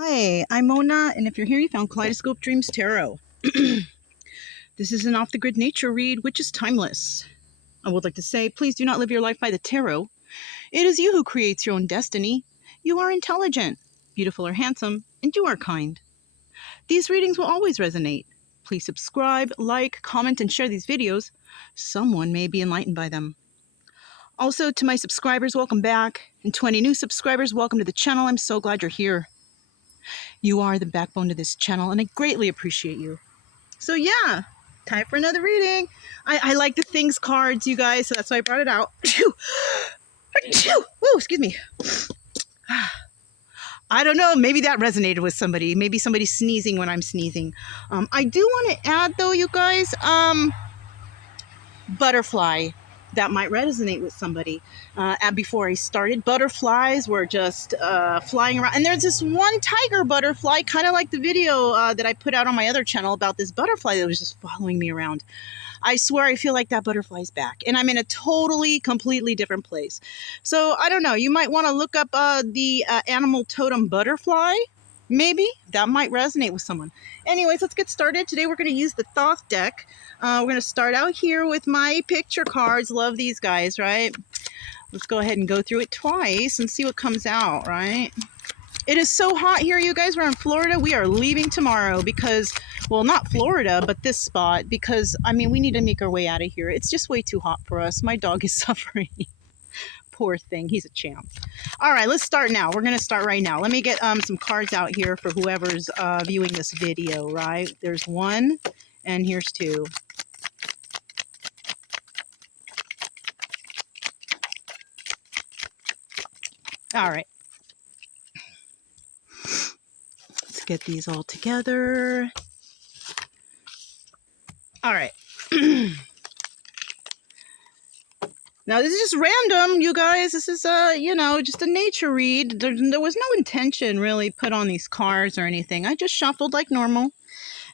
Hi, I'm Mona, and if you're here, you found Kaleidoscope Dreams Tarot. This is an off-the-grid nature read, which is timeless. I would like to say, please do not live your life by the tarot. It is you who creates your own destiny. You are intelligent, beautiful or handsome, and you are kind. These readings will always resonate. Please subscribe, like, comment, and share these videos. Someone may be enlightened by them. Also, to my subscribers, welcome back. And to any new subscribers, welcome to the channel. I'm so glad you're here. You are the backbone to this channel, and I greatly appreciate you. So yeah, time for another reading. I like the things cards, you guys, so that's why I brought it out. Whoa, excuse me. I don't know, maybe that resonated with somebody. Maybe somebody's sneezing when I'm sneezing. I do want to add, though, you guys, butterfly. That might resonate with somebody. And before I started, butterflies were just flying around. And there's this one tiger butterfly, kind of like the video that I put out on my other channel about this butterfly that was just following me around. I swear I feel like that butterfly's back. And I'm in a completely different place. So I don't know. You might want to look up the animal totem butterfly. Maybe that might resonate with someone. Anyways, let's get started. Today we're going to use the Thoth deck. We're going to start out here with my picture cards. Love these guys, right? Let's go ahead and go through it twice and see what comes out, right? It is so hot here, you guys. We're in Florida. We are leaving tomorrow because, well, not Florida, but this spot because, I mean, we need to make our way out of here. It's just way too hot for us. My dog is suffering. Poor thing. He's a champ. All right, let's start now. We're going to start right now. Let me get some cards out here for whoever's viewing this video, right? There's one, and here's two. All right. Let's get these all together. All right. Now, this is just random, you guys. This is, you know, just a nature read. There was no intention really put on these cards or anything. I just shuffled like normal.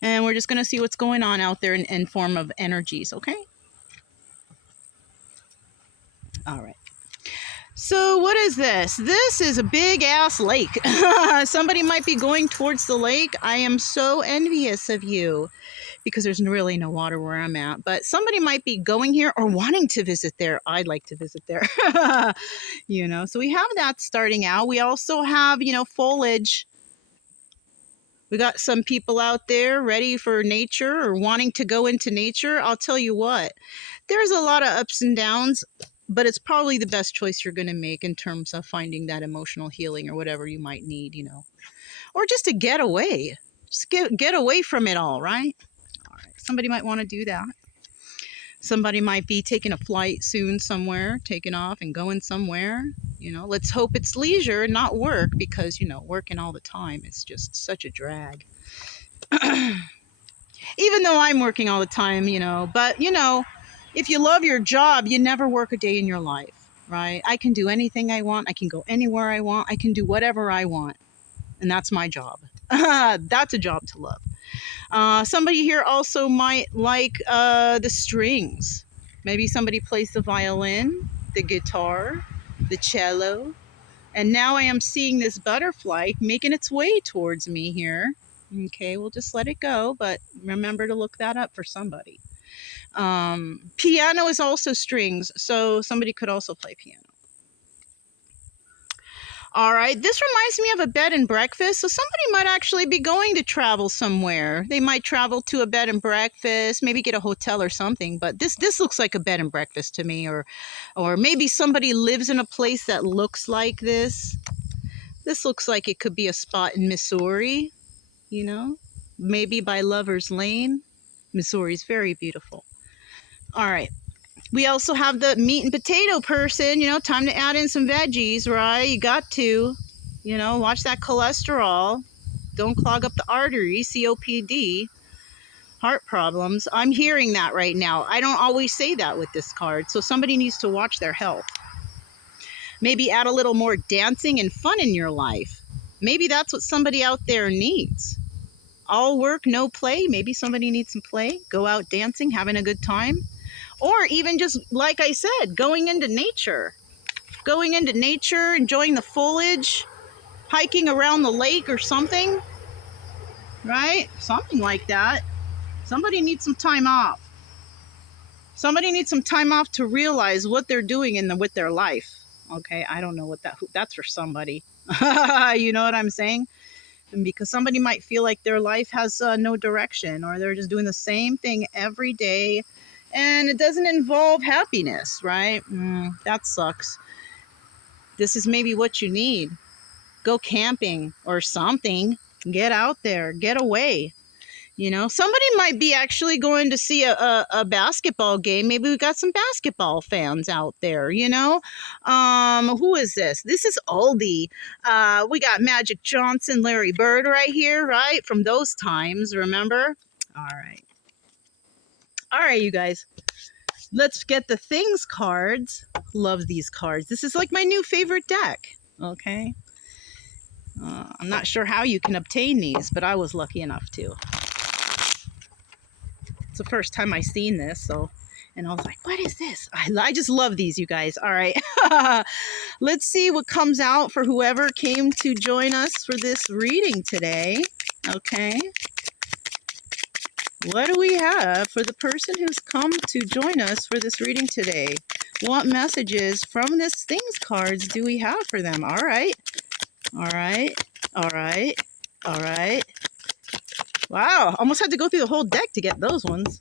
And we're just going to see what's going on out there in form of energies, okay? All right. So what is this? This is a big-ass lake. Somebody might be going towards the lake. I am so envious of you because there's really no water where I'm at. But somebody might be going here or wanting to visit there. I'd like to visit there. You know, so we have that starting out. We also have, you know, foliage. We got some people out there ready for nature or wanting to go into nature. I'll tell you what, there's a lot of ups and downs. But it's probably the best choice you're going to make in terms of finding that emotional healing or whatever you might need, you know. Or just to get away. Just get away from it all, right? All right. Somebody might want to do that. Somebody might be taking a flight soon somewhere, taking off and going somewhere. You know, let's hope it's leisure, not work, because, you know, working all the time is just such a drag. Even though I'm working all the time, you know, but, you know, if you love your job, you never work a day in your life, right? I can do anything I want. I can go anywhere I want. I can do whatever I want. And that's my job. That's a job to love. Somebody here also might like the strings. Maybe somebody plays the violin, the guitar, the cello. And now I am seeing this butterfly making its way towards me here. Okay, we'll just let it go. But remember to look that up for somebody. Piano is also strings, so somebody could also play piano. All right, this reminds me of a bed and breakfast, so somebody might actually be going to travel somewhere. They might travel to a bed and breakfast, maybe get a hotel or something, but this looks like a bed and breakfast to me, or maybe somebody lives in a place that looks like this. This looks like it could be a spot in Missouri, you know, maybe by Lover's Lane. Missouri is very beautiful. All right. We also have the meat and potato person, you know, time to add in some veggies, right? You got to, you know, watch that cholesterol. Don't clog up the arteries, COPD, heart problems. I'm hearing that right now. I don't always say that with this card, so somebody needs to watch their health. Maybe add a little more dancing and fun in your life. Maybe that's what somebody out there needs. All work, no play. Maybe somebody needs some play. Go out dancing, having a good time. Or even just, like I said, going into nature. Going into nature, enjoying the foliage. hiking around the lake or something, right? Something like that. Somebody needs some time off. Somebody needs some time off to realize what they're doing with their life. Okay, I don't know what that's for somebody. You know what I'm saying? And because somebody might feel like their life has no direction, or they're just doing the same thing every day, and it doesn't involve happiness, right? That sucks. This is maybe what you need. Go camping or something. Get out there. Get away. You know, somebody might be actually going to see a basketball game. Maybe we got some basketball fans out there, you know? Who is this? This is Aldi. We got Magic Johnson, Larry Bird right here, right? From those times, remember? All right. All right, you guys. Let's get the things cards. Love these cards. This is like my new favorite deck, okay? I'm not sure how you can obtain these, but I was lucky enough to. It's the first time I seen this, so, and I was like, what is this? I just love these, you guys. All right. Let's see what comes out for whoever came to join us for this reading today. Okay. What do we have for the person who's come to join us for this reading today? What messages from this things cards do we have for them? All right. All right. All right. All right. Wow, almost had to go through the whole deck to get those ones.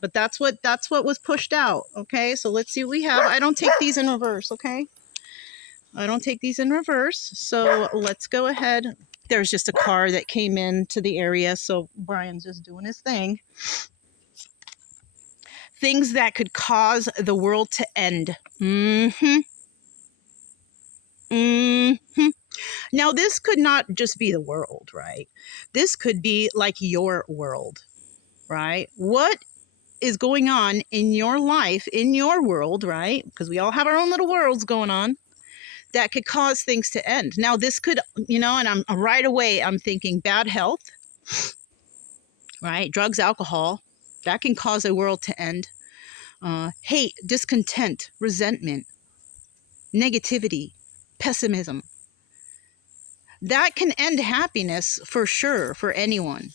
But that's what was pushed out. Okay, so let's see what we have. I don't take these in reverse, okay? I don't take these in reverse. So let's go ahead. There's just a car that came into the area, so Brian's just doing his thing. Things that could cause the world to end. Now, this could not just be the world, right? This could be like your world, right? What is going on in your life, in your world, right? Because we all have our own little worlds going on that could cause things to end. Now, this could, you know, and I'm right away, I'm thinking bad health, right? Drugs, alcohol, that can cause a world to end. Hate, discontent, resentment, negativity, pessimism. That can end happiness for sure for anyone.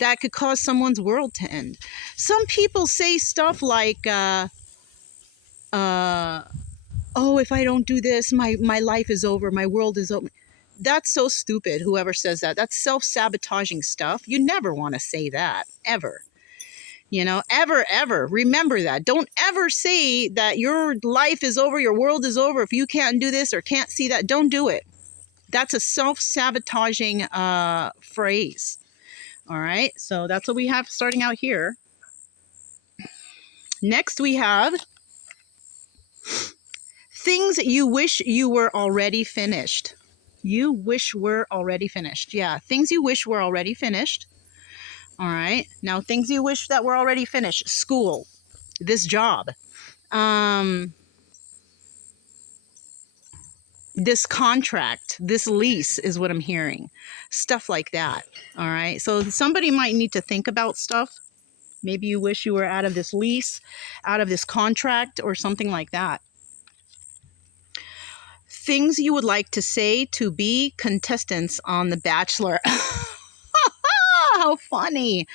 That could cause someone's world to end. Some people say stuff like, oh, if I don't do this, my life is over, my world is over. That's so stupid, whoever says that. That's self-sabotaging stuff. You never want to say that, ever. You know, ever. Remember that. Don't ever say that your life is over, your world is over. If you can't do this or can't see that, don't do it. That's a self-sabotaging phrase. All right, so that's what we have starting out here. Next we have things you wish you were already finished. You wish were already finished. Yeah, things you wish were already finished. All right, now things you wish that were already finished. School, this job, this contract, this lease is what I'm hearing. Stuff like that. All right, so somebody might need to think about stuff. Maybe you wish you were out of this lease, out of this contract, or something like that. Things you would like to say to be contestants on The Bachelor. How funny.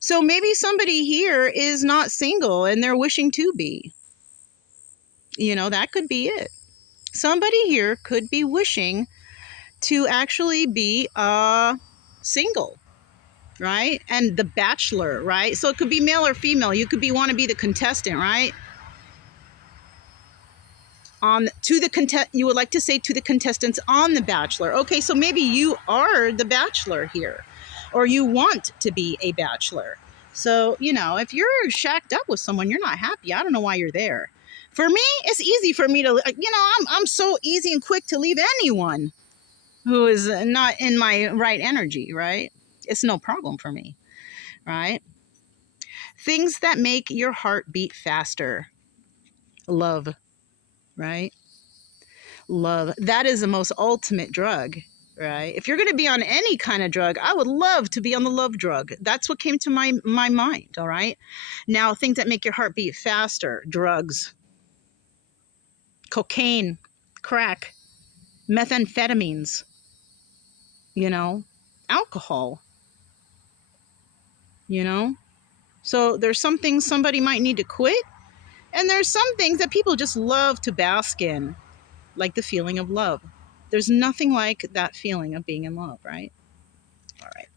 So maybe somebody here is not single and they're wishing to be. You know, that could be it. Somebody here could be wishing to actually be single, right? And The Bachelor, right? So it could be male or female. You could want to be the contestant, right? You would like to say to the contestants on The Bachelor. Okay, so maybe you are the bachelor here, or you want to be a bachelor. So, you know, if you're shacked up with someone, you're not happy. I don't know why you're there. For me, it's easy for me to, you know, I'm so easy and quick to leave anyone who is not in my right energy, right? It's no problem for me, right? Things that make your heart beat faster. Love, right? Love. That is the most ultimate drug, right? If you're going to be on any kind of drug, I would love to be on the love drug. That's what came to my mind, all right? Now, things that make your heart beat faster. Drugs. Cocaine. Crack. Methamphetamines. you know, alcohol, you know. So there's some things somebody might need to quit, and there's some things that people just love to bask in, like the feeling of love. There's nothing like that feeling of being in love, right? All right.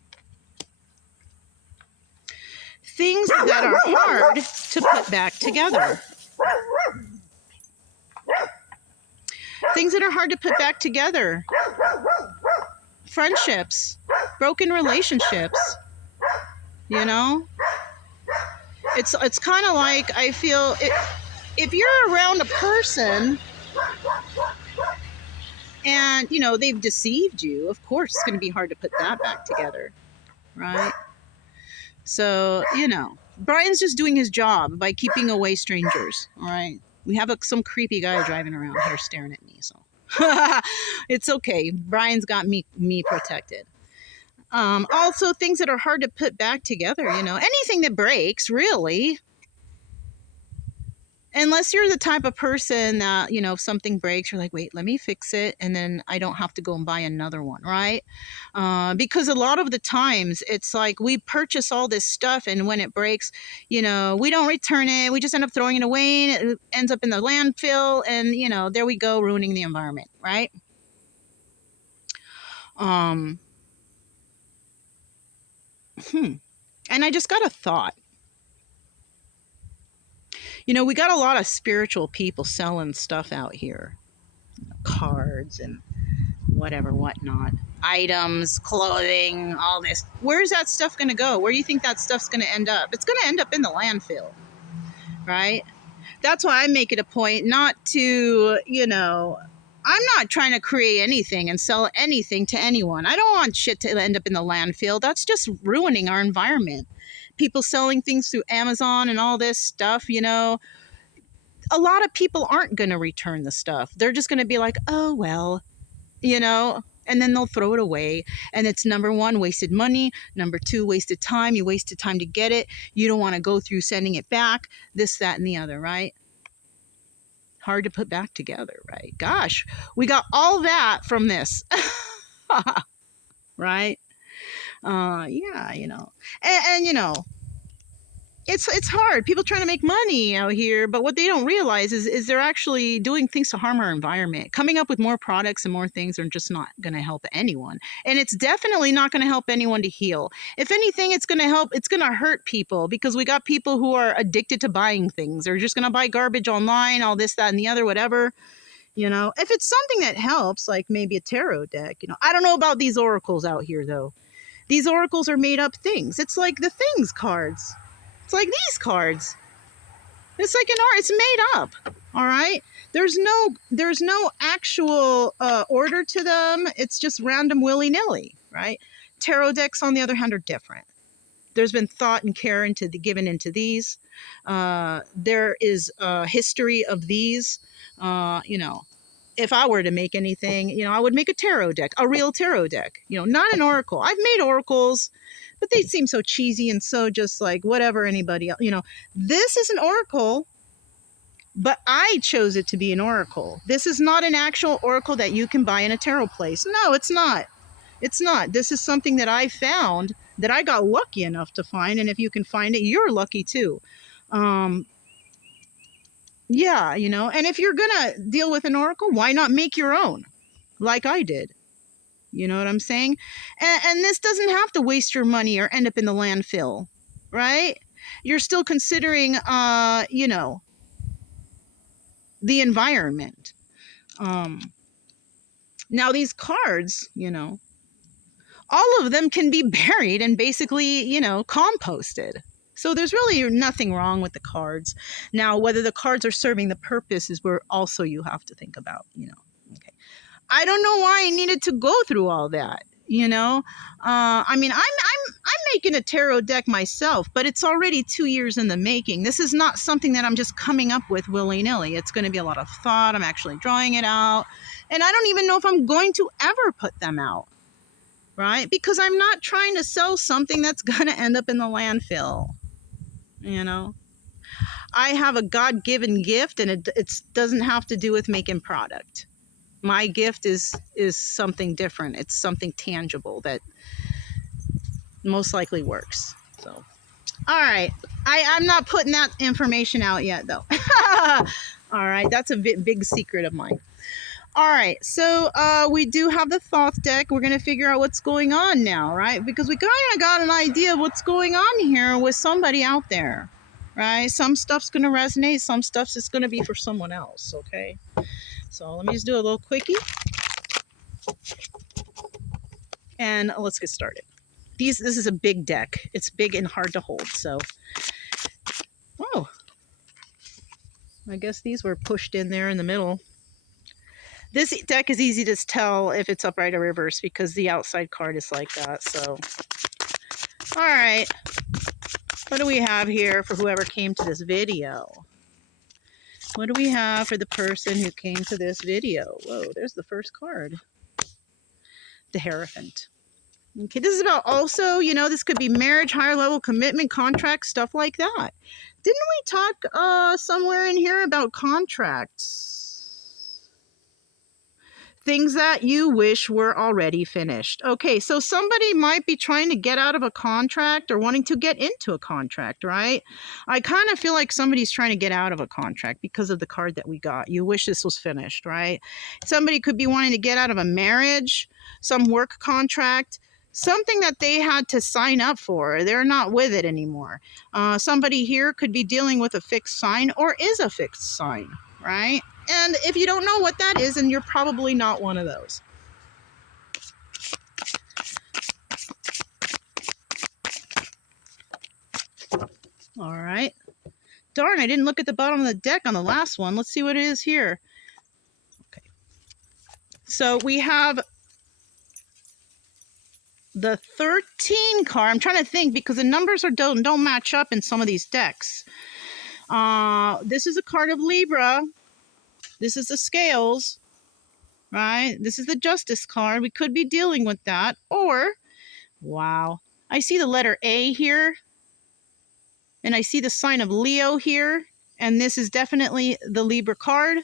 Things that are hard to put back together. Things that are hard to put back together. Friendships, broken relationships, you know? It's kind of like, I feel, if you're around a person and, you know, they've deceived you, of course it's going to be hard to put that back together, right? So, you know, Brian's just doing his job by keeping away strangers, all right? We have some creepy guy driving around here staring at me, so it's okay. Brian's got me protected. Also, things that are hard to put back together, you know, anything that breaks, really. Unless you're the type of person that, you know, if something breaks, you're like, wait, let me fix it, and then I don't have to go and buy another one, right? Because a lot of the times it's like we purchase all this stuff, and when it breaks, you know, we don't return it. We just end up throwing it away, and it ends up in the landfill, and, you know, there we go, ruining the environment, right? And I just got a thought. You know, we got a lot of spiritual people selling stuff out here, cards and whatever, whatnot, items, clothing, all this. Where's that stuff going to go? Where do you think that stuff's going to end up? It's going to end up in the landfill, right? That's why I make it a point not to, you know, I'm not trying to create anything and sell anything to anyone. I don't want shit to end up in the landfill. That's just ruining our environment. People selling things through Amazon and all this stuff, you know, a lot of people aren't going to return the stuff. They're just going to be like, oh, well, you know, and then they'll throw it away. And it's number one, wasted money. Number two, wasted time. You wasted time to get it. You don't want to go through sending it back, this, that, and the other, right? Hard to put back together, right? Gosh, we got all that from this, right? Yeah, you know, and you know, it's hard. People trying to make money out here, but what they don't realize is they're actually doing things to harm our environment. Coming up with more products and more things are just not going to help anyone. And it's definitely not going to help anyone to heal. If anything, it's going to help, it's going to hurt people, because we got people who are addicted to buying things. They're just going to buy garbage online, all this, that, and the other, whatever. You know, if it's something that helps, like maybe a tarot deck, you know, I don't know about these oracles out here, though. These oracles are made up things. It's like the things cards. It's like these cards. It's like it's made up. All right. There's no actual order to them. It's just random willy-nilly, right? Tarot decks, on the other hand, are different. There's been thought and care given into these. There is a history of these. You know, if I were to make anything, you know, I would make a tarot deck, a real tarot deck. You know, not an oracle. I've made oracles, but they seem so cheesy and so just like whatever anybody else, you know. This is an oracle, but I chose it to be an oracle. This is not an actual oracle that you can buy in a tarot place. No, it's not. It's not. This is something that I found, that I got lucky enough to find. And if you can find it, you're lucky too. Yeah, you know, and if you're going to deal with an oracle, why not make your own like I did? You know what I'm saying? And this doesn't have to waste your money or end up in the landfill, right? You're still considering, you know, the environment. Now, these cards, you know, all of them can be buried and basically, you know, composted. So there's really nothing wrong with the cards. Now, whether the cards are serving the purpose is where also you have to think about, you know. Okay. I don't know why I needed to go through all that, you know. I mean, I'm making a tarot deck myself, but it's already 2 years in the making. This is not something that I'm just coming up with willy-nilly. It's going to be a lot of thought. I'm actually drawing it out, and I don't even know if I'm going to ever put them out, right? Because I'm not trying to sell something that's going to end up in the landfill, you know. I have a God-given gift, and it doesn't have to do with making product. My gift is something different. It's something tangible that most likely works. So, all right. I'm not putting that information out yet, though. All right. That's a big secret of mine. All right. So we do have the Thoth deck. We're going to figure out what's going on now, right? Because we kind of got an idea of what's going on here with somebody out there, right? Some stuff's going to resonate. Some stuff's just going to be for someone else, okay? So let me just do a little quickie. And let's get started. This is a big deck. It's big and hard to hold. So, oh, I guess these were pushed in there in the middle. This deck is easy to tell if it's upright or reverse because the outside card is like that. So, all right. What do we have here for whoever came to this video? What do we have for the person who came to this video? Whoa, there's the first card. The Hierophant. Okay, this is about also, you know, this could be marriage, higher level commitment, contract, stuff like that. Didn't we talk somewhere in here about contracts? Things that you wish were already finished. Okay, so somebody might be trying to get out of a contract or wanting to get into a contract, right? I kind of feel like somebody's trying to get out of a contract because of the card that we got. You wish this was finished, right? Somebody could be wanting to get out of a marriage, some work contract, something that they had to sign up for. They're not with it anymore. Somebody here could be dealing with a fixed sign or is a fixed sign, right? And if you don't know what that is, then you're probably not one of those. All right. Darn, I didn't look at the bottom of the deck on the last one. Let's see what it is here. Okay. So we have the 13 card. I'm trying to think because the numbers don't match up in some of these decks. This is a card of Libra. This is the Scales, right? This is the Justice card. We could be dealing with that. Or, wow, I see the letter A here. And I see the sign of Leo here. And this is definitely the Libra card.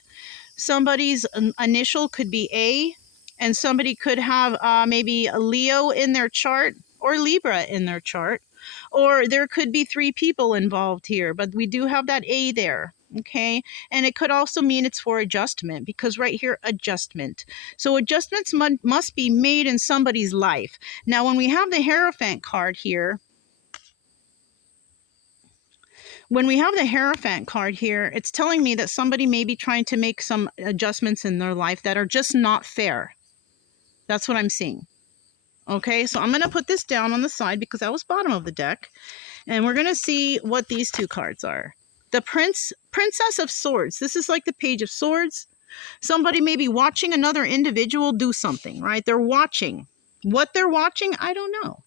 Somebody's initial could be A. And somebody could have maybe a Leo in their chart or Libra in their chart. Or there could be 3 people involved here. But we do have that A there. Okay, and it could also mean it's for adjustment because right here, adjustment. So adjustments must be made in somebody's life. Now, when we have the Hierophant card here, it's telling me that somebody may be trying to make some adjustments in their life that are just not fair. That's what I'm seeing. Okay, so I'm going to put this down on the side because that was bottom of the deck. And we're going to see what these 2 cards are. The Princess of Swords. This is like the Page of Swords. Somebody may be watching another individual do something, right? They're watching. What they're watching, I don't know.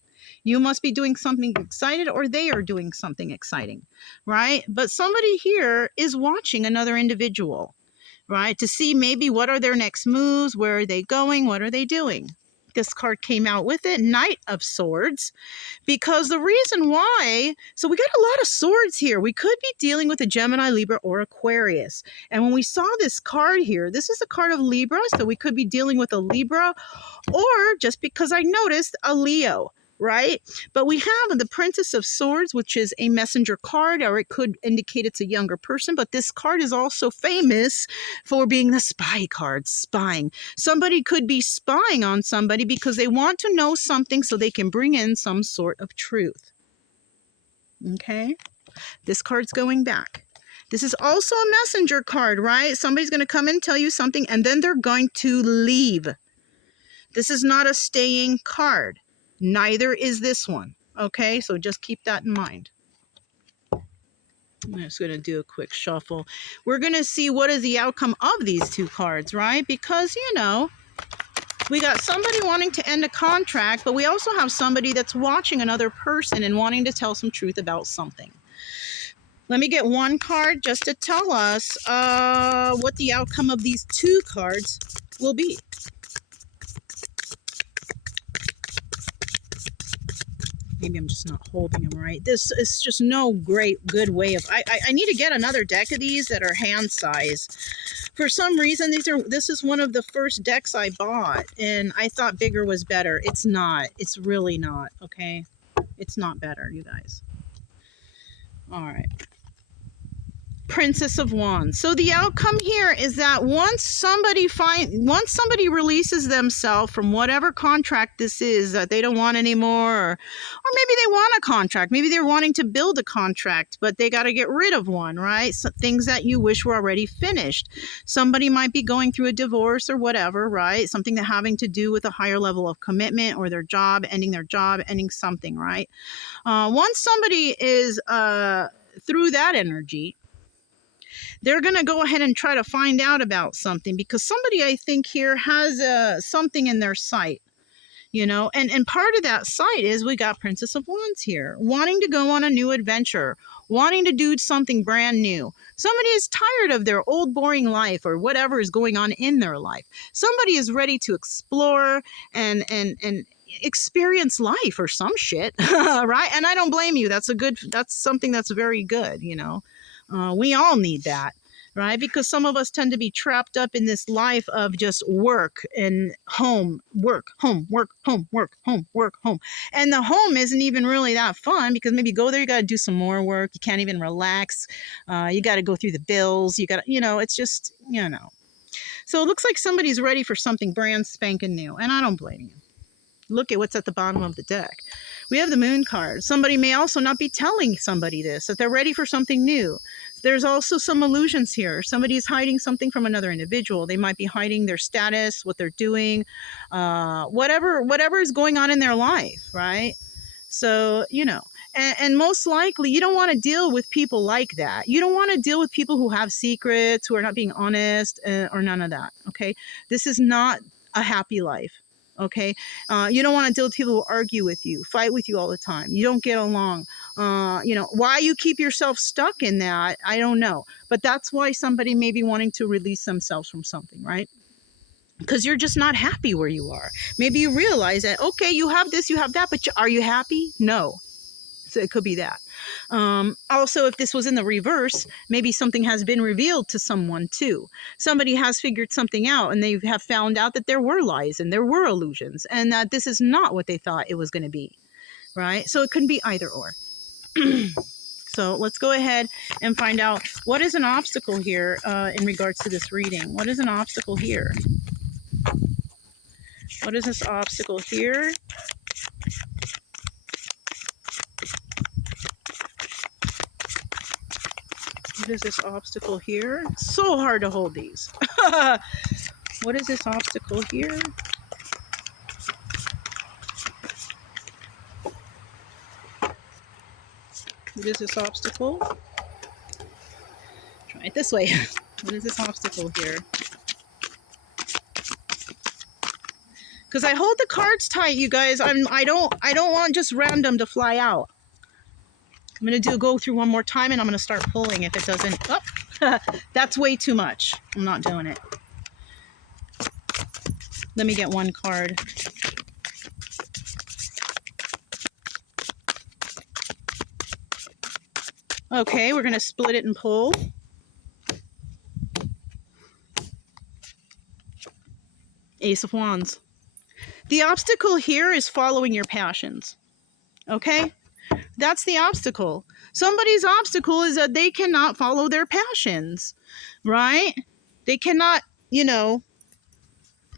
You must be doing something excited or they are doing something exciting, right? But somebody here is watching another individual, right? To see maybe what are their next moves, where are they going, what are they doing? This card came out with it, Knight of Swords, because the reason why, so we got a lot of swords here. We could be dealing with a Gemini, Libra, or Aquarius. And when we saw this card here, this is a card of Libra, so we could be dealing with a Libra, or just because I noticed, a Leo, right? But we have the Princess of Swords, which is a messenger card, or it could indicate it's a younger person. But this card is also famous for being the spy card, spying. Somebody could be spying on somebody because they want to know something so they can bring in some sort of truth. Okay? This card's going back. This is also a messenger card, right? Somebody's going to come and tell you something, and then they're going to leave. This is not a staying card. Neither is this one. Okay, so just keep that in mind. I'm just going to do a quick shuffle. We're going to see what is the outcome of these 2 cards, right? Because, you know, we got somebody wanting to end a contract, but we also have somebody that's watching another person and wanting to tell some truth about something. Let me get 1 card just to tell us what the outcome of these 2 cards will be. Maybe I'm just not holding them right. This is just no good way of... I need to get another deck of these that are hand size For some reason, this is one of the first decks I bought, and I thought bigger was better. It's not. It's really not, okay? It's not better, you guys. All right. Princess of Wands. So the outcome here is that once somebody releases themselves from whatever contract this is that they don't want anymore, or maybe they want a contract, maybe they're wanting to build a contract, but they got to get rid of one, right? So things that you wish were already finished. Somebody might be going through a divorce or whatever, right? Something that having to do with a higher level of commitment, or their job, ending something, right? Once somebody is through that energy, they're going to go ahead and try to find out about something, because somebody, I think, here has something in their sight, you know, and part of that sight is we got Princess of Wands here, wanting to go on a new adventure, wanting to do something brand new. Somebody is tired of their old boring life or whatever is going on in their life. Somebody is ready to explore and experience life or some shit, right? And I don't blame you. That's something that's very good, you know. We all need that, right? Because some of us tend to be trapped up in this life of just work and home, work, home, work, home, work, home, work, home. And the home isn't even really that fun, because maybe you go there, you got to do some more work. You can't even relax. You got to go through the bills. You got to, you know, it's just, you know. So it looks like somebody's ready for something brand spanking new, and I don't blame you. Look at what's at the bottom of the deck. We have the Moon card. Somebody may also not be telling somebody this, that they're ready for something new. There's also some illusions here. Somebody is hiding something from another individual. They might be hiding their status, what they're doing, whatever is going on in their life, right? So, you know, and most likely you don't want to deal with people like that. You don't want to deal with people who have secrets, who are not being honest, or none of that, okay? This is not a happy life. Okay, you don't want to deal with people who argue with you, fight with you all the time. You don't get along. You know, why you keep yourself stuck in that, I don't know. But that's why somebody may be wanting to release themselves from something, right? Because you're just not happy where you are. Maybe you realize that, okay, you have this, you have that, but are you happy? No. So it could be that. Also, if this was in the reverse, maybe something has been revealed to someone too. Somebody has figured something out, and they have found out that there were lies and there were illusions, and that this is not what they thought it was going to be, right? So it couldn't be either or. So let's go ahead and find out what is an obstacle here in regards to this reading. What is an obstacle here? What is this obstacle here? What is this obstacle here? So hard to hold these. What is this obstacle here? What is this obstacle? Try it this way. What is this obstacle here? Because I hold the cards tight, you guys. I don't want just random to fly out. I'm gonna go through one more time, and I'm gonna start pulling if it doesn't. Oh, that's way too much. I'm not doing it. Let me get one card. Okay, we're gonna split it and pull. Ace of Wands. The obstacle here is following your passions. Okay? That's the obstacle. Somebody's obstacle is that they cannot follow their passions, right? They cannot, you know,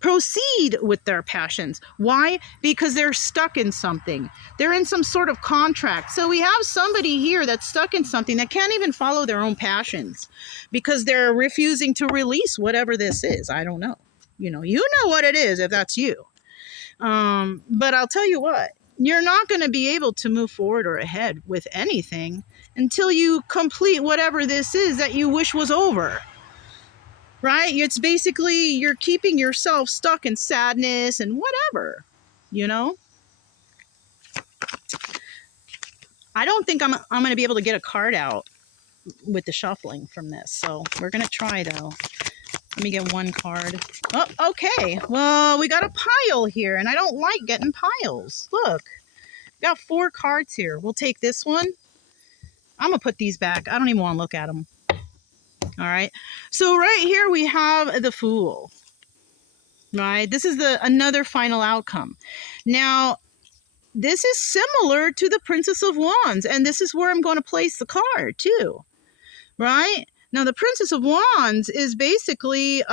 proceed with their passions. Why? Because they're stuck in something. They're in some sort of contract. So we have somebody here that's stuck in something that can't even follow their own passions because they're refusing to release whatever this is. I don't know. You know what it is if that's you. But I'll tell you what, you're not going to be able to move forward or ahead with anything until you complete whatever this is that you wish was over. Right? It's basically you're keeping yourself stuck in sadness and whatever, you know? I don't think I'm going to be able to get a card out with the shuffling from this. So we're going to try though. Let me get one card. Oh, okay. Well, we got a pile here, and I don't like getting piles. Look, we got 4 cards here. We'll take this one. I'm going to put these back. I don't even want to look at them. All right. So right here we have the Fool. Right. This is another final outcome. Now, this is similar to the Princess of Wands, and this is where I'm going to place the card too. Right? Now, the Princess of Wands is basically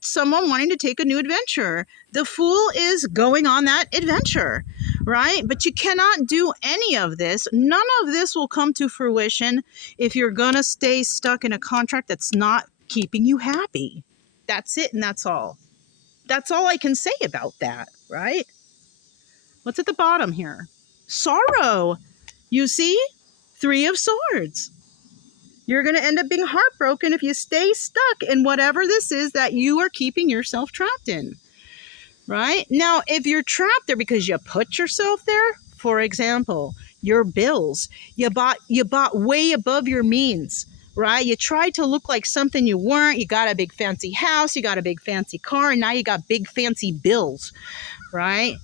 someone wanting to take a new adventure. The Fool is going on that adventure, right? But you cannot do any of this. None of this will come to fruition if you're going to stay stuck in a contract that's not keeping you happy. That's it, and that's all. That's all I can say about that, right? What's at the bottom here? Sorrow. You see? Three of Swords. You're going to end up being heartbroken if you stay stuck in whatever this is that you are keeping yourself trapped in. Right? Now, if you're trapped there because you put yourself there, for example, your bills, you bought way above your means, right? You tried to look like something you weren't. You got a big fancy house, you got a big fancy car, and now you got big fancy bills, right?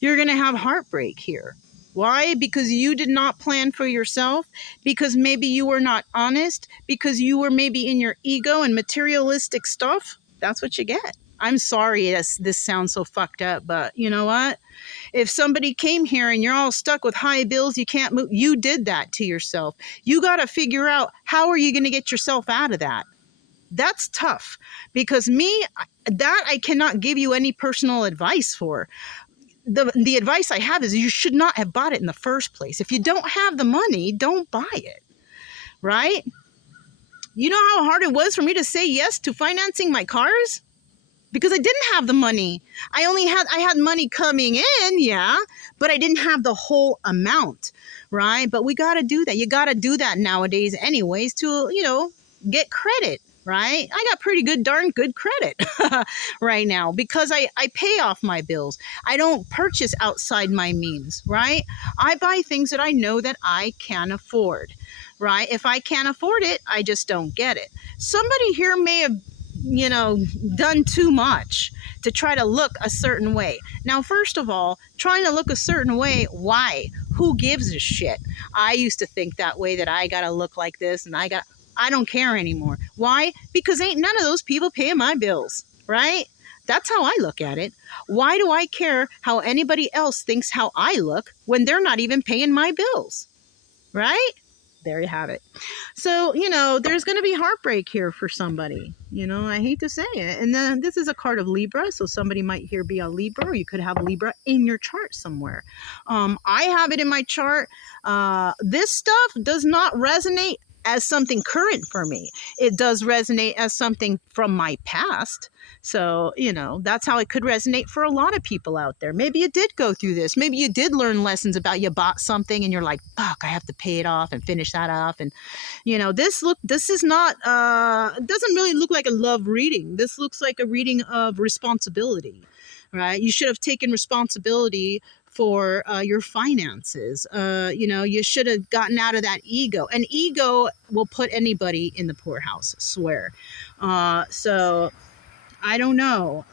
You're going to have heartbreak here. Why? Because you did not plan for yourself, because maybe you were not honest, because you were maybe in your ego and materialistic stuff. That's what you get. I'm sorry this sounds so fucked up, but you know what? If somebody came here and you're all stuck with high bills, you can't move, you did that to yourself. You got to figure out, how are you going to get yourself out of that? That's tough, because I cannot give you any personal advice for. The advice I have is you should not have bought it in the first place. If you don't have the money, don't buy it, right? You know how hard it was for me to say yes to financing my cars? Because I didn't have the money. I had money coming in, yeah, but I didn't have the whole amount, right? But we got to do that. You got to do that nowadays anyways to, get credit. Right? I got pretty darn good credit right now because I pay off my bills. I don't purchase outside my means, right? I buy things that I know that I can afford, right? If I can't afford it, I just don't get it. Somebody here may have, done too much to try to look a certain way. Now, first of all, trying to look a certain way, why? Who gives a shit? I used to think that way, that I got to look like this and I don't care anymore. Why? Because ain't none of those people paying my bills, right? That's how I look at it. Why do I care how anybody else thinks how I look when they're not even paying my bills, right? There you have it. So, there's going to be heartbreak here for somebody. I hate to say it. And then this is a card of Libra. So somebody might here be a Libra, or you could have Libra in your chart somewhere. I have it in my chart. This stuff does not resonate as something current for me. It does resonate as something from my past. So, that's how it could resonate for a lot of people out there. Maybe you did go through this. Maybe you did learn lessons about, you bought something and you're like, fuck, I have to pay it off and finish that off. And, this is not, it doesn't really look like a love reading. This looks like a reading of responsibility, right? You should have taken responsibility for your finances. You should have gotten out of that ego. And ego will put anybody in the poorhouse, I swear. So I don't know.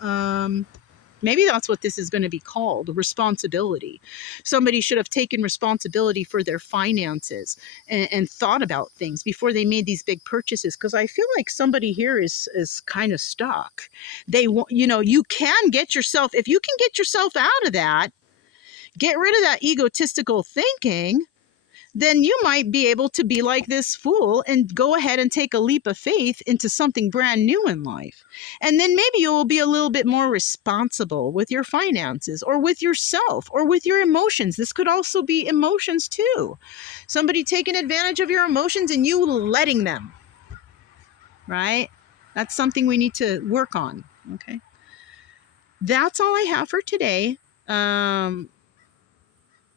Maybe that's what this is going to be called, responsibility. Somebody should have taken responsibility for their finances and thought about things before they made these big purchases. Because I feel like somebody here is kind of stuck. You can get yourself, if you can get yourself out of that, get rid of that egotistical thinking, then you might be able to be like this Fool and go ahead and take a leap of faith into something brand new in life. And then maybe you will be a little bit more responsible with your finances or with yourself or with your emotions. This could also be emotions too. Somebody taking advantage of your emotions and you letting them, right? That's something we need to work on. Okay. That's all I have for today.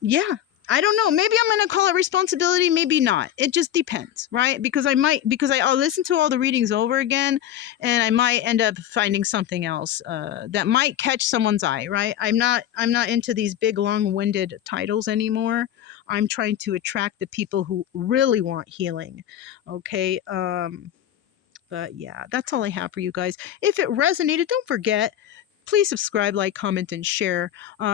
Yeah, I don't know. Maybe I'm going to call it responsibility. Maybe not. It just depends, right? Because I'll listen to all the readings over again and I might end up finding something else that might catch someone's eye, right? I'm not into these big, long-winded titles anymore. I'm trying to attract the people who really want healing. Okay. But yeah, that's all I have for you guys. If it resonated, don't forget, Please subscribe, like, comment, and share.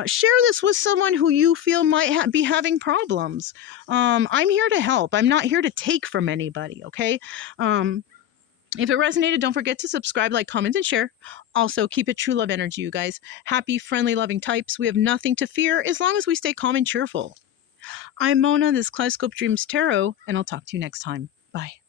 Share this with someone who you feel might be having problems. I'm here to help. I'm not here to take from anybody, okay? If it resonated, don't forget to subscribe, like, comment, and share. Also, keep it true love energy, you guys. Happy, friendly, loving types. We have nothing to fear as long as we stay calm and cheerful. I'm Mona, this Kaleidoscope Dreams Tarot, and I'll talk to you next time. Bye.